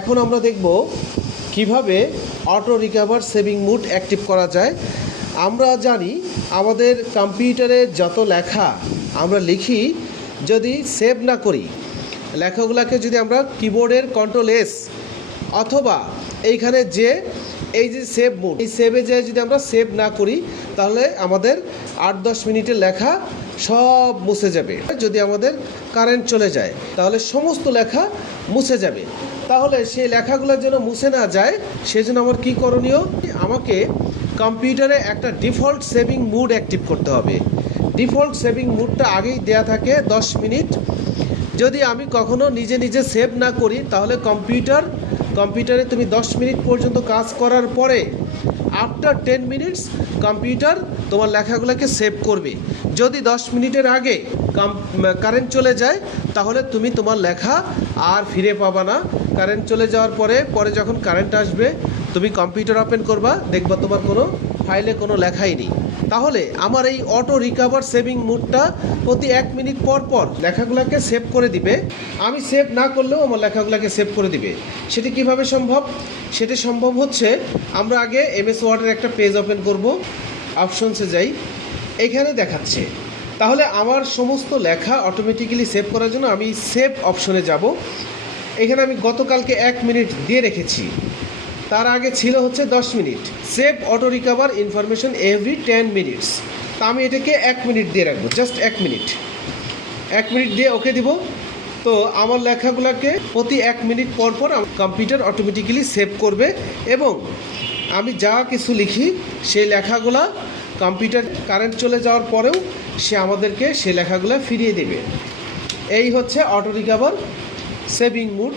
এখন আমরা দেখব কিভাবে auto recover saving mood active করা যায়। আমরা জানি আমাদের কম্পিউটারে যত লেখা আমরা লিখি, যদি সেভ না করি, লেখাগুলোকে যদি আমরা কিবোর্ডের কন্ট্রোল-S অথবা এইখানে যে এই যে সেভ মুড, এই সেভে যে যদি আমরা সেভ না করি, তাহলে আমাদের 8-10 মিনিটের লেখা সব মুছে যাবে। যদি আমাদের কারেন্ট চলে যায় তাহলে সমস্ত লেখা মুছে যাবে। তাহলে সেই লেখাগুলো যেন মুছে না যায়, সেজন্য আমার কী করণীয়? আমাকে কম্পিউটারে একটা ডিফল্ট সেভিং মুড অ্যাক্টিভ করতে হবে। ডিফল্ট সেভিং মুডটা আগেই দেয়া থাকে 10 মিনিট। যদি আমি কখনো নিজে নিজে সেভ না করি, তাহলে কম্পিউটারে তুমি 10 মিনিট পর্যন্ত কাজ করার পরে আফটার 10 মিনিটস কম্পিউটার তোমার লেখাগুলোকে সেভ করবে। যদি 10 মিনিটের আগে কারেন্ট চলে যায়, তাহলে তুমি তোমার লেখা আর ফিরে পাবা না। কারেন্ট চলে যাওয়ার পরে যখন কারেন্ট আসবে, তুমি কম্পিউটার ওপেন করবা, দেখবা তোমার কোনো ফাইলে কোনো লেখাই নেই। তাহলে আমার এই অটো রিকভার সেভিং মুডটা প্রতি 1 মিনিট পর পর লেখাগুলোকে সেভ করে দিবে। আমি সেভ না করলেও আমার লেখাগুলোকে সেভ করে দিবে। সেটি কিভাবে সম্ভব? সেটি সম্ভব হচ্ছে, আমরা আগে MS ওয়ার্ডের একটা পেজ ওপেন করব, অপশনসে যাই, এখানে দেখাচ্ছে। তাহলে আমার সমস্ত লেখা অটোমেটিক্যালি সেভ করার জন্য আমি সেভ অপশনে যাব। এখানে আমি গতকালকে 1 মিনিট দিয়ে রেখেছি, তার আগে ছিল হচ্ছে 10 minute. Save auto recover information every 10 minutes. তা আমি এটাকে 1 মিনিট দিয়ে রাখবো, জাস্ট 1 মিনিট। 1 মিনিট দিয়ে ওকে দিব। তো আমার লেখাগুলোকে প্রতি 1 মিনিট পর পর কম্পিউটার অটোমেটিক্যালি সেভ করবে, এবং আমি যা কিছু লিখি সেই লেখাগুলা কম্পিউটার কারেন্ট চলে যাওয়ার পরেও সে আমাদেরকে সেই লেখাগুলো ফিরিয়ে দেবে। এই হচ্ছে অটো রিকভার সেভিং মুড।